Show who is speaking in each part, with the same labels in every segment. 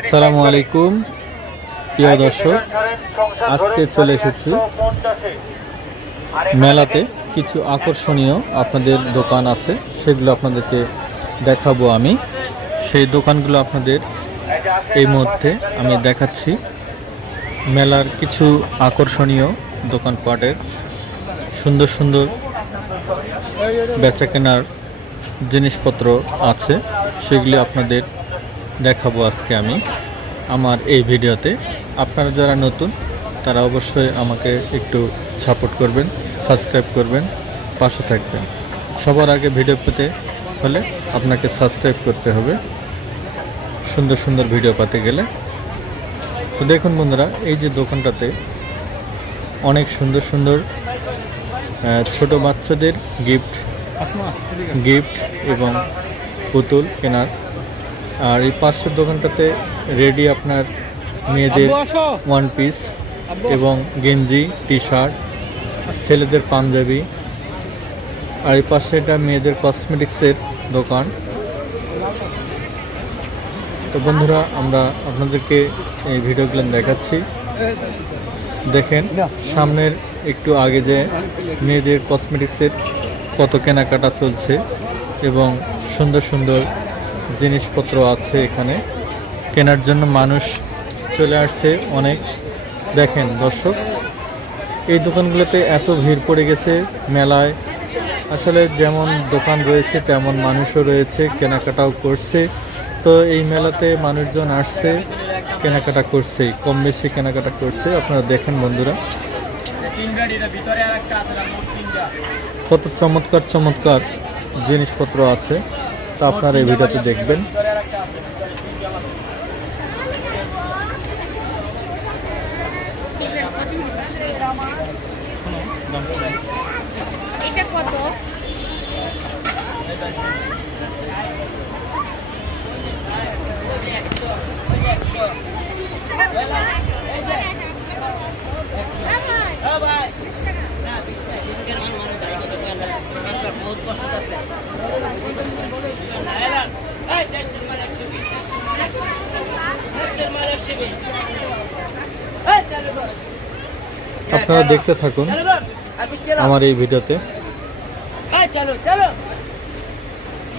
Speaker 1: আসসালামু আলাইকুম, প্রিয় দর্শক, আজকে চলে এসেছি মেলাতে। কিছু আকর্ষণীয় আপনাদের দোকান আছে, সেগুলো আপনাদেরকে দেখাবো আমি। সেই দোকানগুলো আপনাদের এই মুহূর্তে আমি দেখাচ্ছি। মেলার কিছু আকর্ষণীয় দোকানপাটের সুন্দর সুন্দর বেচা কেনার জিনিসপত্র আছে, সেগুলি আপনাদের দেখাবো আজকে আমি আমার এই ভিডিওতে। আপনারা যারা নতুন তারা অবশ্যই আমাকে একটু সাপোর্ট করবেন সাবস্ক্রাইব করবেন পাশে থাকবেন। সবার আগে ভিডিও পেতে হলে আপনাকে সাবস্ক্রাইব করতে হবে। সুন্দর সুন্দর ভিডিও পেতে গেলে। তো দেখুন বন্ধুরা এই যে দোকানটাতে অনেক সুন্দর সুন্দর ছোট বাচ্চাদের গিফট গিফট এবং পুতুল কেনার আর এই পাশের দোকানটাতে রেডি আপনার মেয়েদের ওয়ান পিস এবং গেঞ্জি টি শার্ট ছেলেদের পাঞ্জাবি। আর এই পাশে এটা মেয়েদের কসমেটিক্সের দোকান। তো বন্ধুরা আমরা আপনাদেরকে এই ভিডিওগুলো দেখাচ্ছি। দেখেন সামনের একটু আগে যে মেয়েদের কসমেটিক্সের কত কেনাকাটা চলছে এবং সুন্দর সুন্দর জিনিসপত্র আছে এখানে। কেনার জন্য মানুষ চলে আসছে অনেক। দেখেন দর্শক, এই দোকানগুলোতে এত ভিড় পড়ে গেছে মেলায়। আসলে যেমন দোকান রয়েছে, তেমন মানুষও রয়েছে, কেনাকাটাও করছে। তো এই মেলাতে মানুষজন আসছে, কেনাকাটা করছে কম বেশি কেনাকাটা করছে। আপনারা দেখেন বন্ধুরা। কত চমৎকার চমৎকার জিনিসপত্র আছে। তা আপনারা এই ভিডিওতে দেখবেন
Speaker 2: এটা কত
Speaker 1: আপনারা দেখতে থাকুন আমার এই ভিডিওতে
Speaker 3: চলো চলো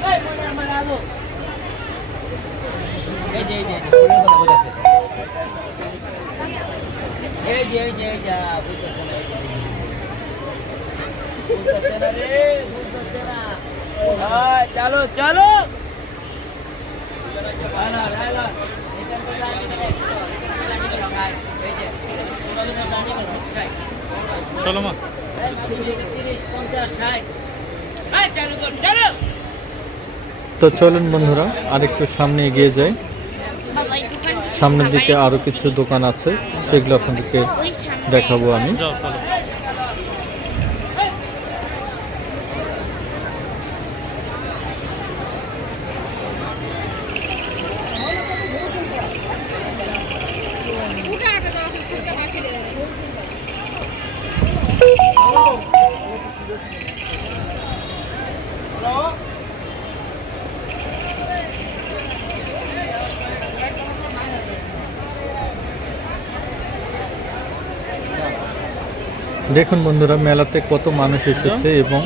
Speaker 3: এই মনে আমার আলো এই যে এই যে এই যে, ফুলের কথা বলেছে এই যে এই যে এই যে বুঝতেছে না এই যে, এই যে। বুঝতেছে না রে বুঝতেছে না হ্যাঁ চলো চলো হ্যালো হ্যালো এখান থেকে আমি নেব একশো, এখান থেকে আমি নেব ষাট। এই যে, ষোলো জনের দাঁড়িয়ে গেল, সত্তর, ষাট।
Speaker 1: চলো মা। তো চলুন বন্ধুরা আরেকটু সামনে এগিয়ে যাই। সামনের দিকে আরও কিছু দোকান আছে সেগুলো আপনাদেরকে দেখাবো আমি। দেখুন বন্ধুরা মেলাতে কত মানুষ এসেছে এবং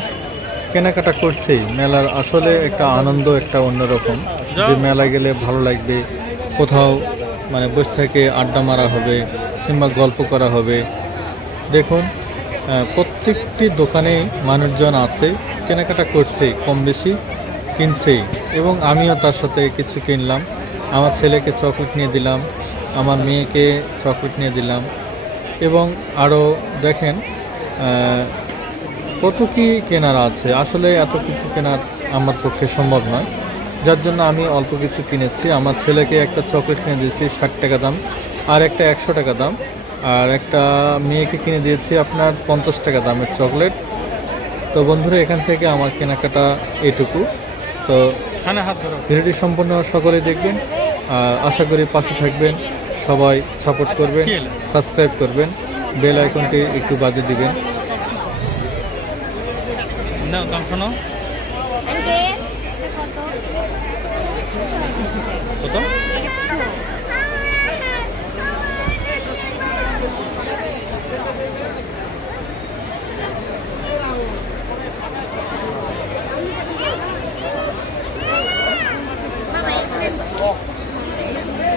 Speaker 1: কেনাকাটা করছে মেলার আসলে একটা আনন্দ একটা অন্যরকম। যে মেলা গেলে ভালো লাগবে কোথাও মানে বসে থেকে আড্ডা মারা হবে কিংবা গল্প করা হবে। দেখুন প্রত্যেকটি দোকানে মানুষজন আছে কেনাকাটা করছে কম বেশি কিনছেই। এবং আমিও তার সাথে কিছু কিনলাম। আমার ছেলেকে চকলেট নিয়ে দিলাম আমার মেয়েকে চকলেট নিয়ে দিলাম। এবং আরও দেখেন কত কি কেনার আছে? আসলে এত কিছু কেনার আমার পক্ষে সম্ভব নয়। যার জন্য আমি অল্প কিছু কিনেছি। আমার ছেলেকে একটা চকলেট কিনে দিয়েছি ষাট টাকা দাম আর একটা একশো টাকা দাম আর একটা মেয়েকে কিনে দিয়েছি আপনার পঞ্চাশ টাকা দামের চকলেট। তো বন্ধুরা এখান থেকে আমার কেনাকাটা এটুকু। তো ভিডিওটি সম্পূর্ণ সকলেই দেখবেন আর আশা করি পাশে থাকবেন। সবাই সাপোর্ট করবেন সাবস্ক্রাইব করবেন। বেল আইকনটি একটু বাজে দিবেন। শোনো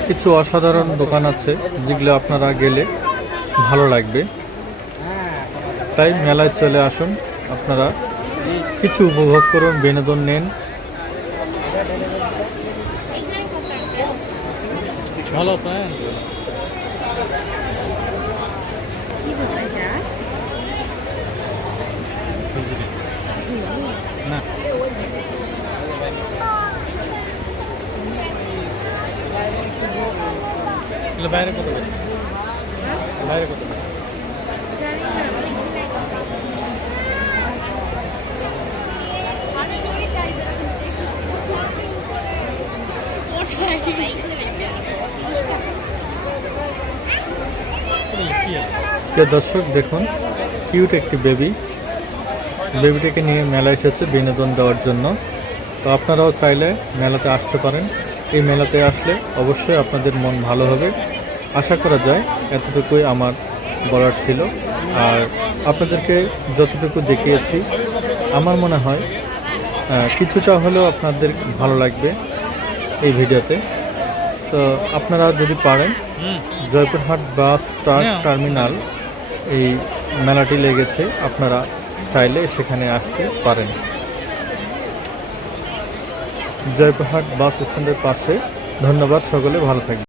Speaker 1: কিছু অসাধারণ দোকান আছে যেগুলো আপনারা গেলে ভালো লাগবে। তাই মেলায় চলে আসুন আপনারা। কিছু উপভোগ করুন বিনোদন নেন। ভালো আছেন? না। বাইরে কত? দর্শক দেখুন কিউট একটি বেবি বেবিটাকে নিয়ে মেলা এসেছে বিনোদন দেওয়ার জন্য। তো আপনারাও চাইলে মেলাতে আসতে পারেন। এই মেলাতে আসলে অবশ্যই আপনাদের মন ভালো হবে। আশা করা যায় এতটুকুই আমার বলার ছিল। আর আপনাদেরকে যতটুকু দেখিয়েছি আমার মনে হয় কিছুটা হলেও আপনাদের ভালো লাগবে এই ভিডিওতে। তো আপনারা যদি পারেন জয়পুরহাট বাস ট্রাক টার্মিনাল এই মেলাটি লেগেছে আপনারা চাইলে সেখানে আসতে পারেন। জয়পুরহাট বাস স্ট্যান্ডের পাশে। ধন্যবাদ সকলে ভালো থাকবেন।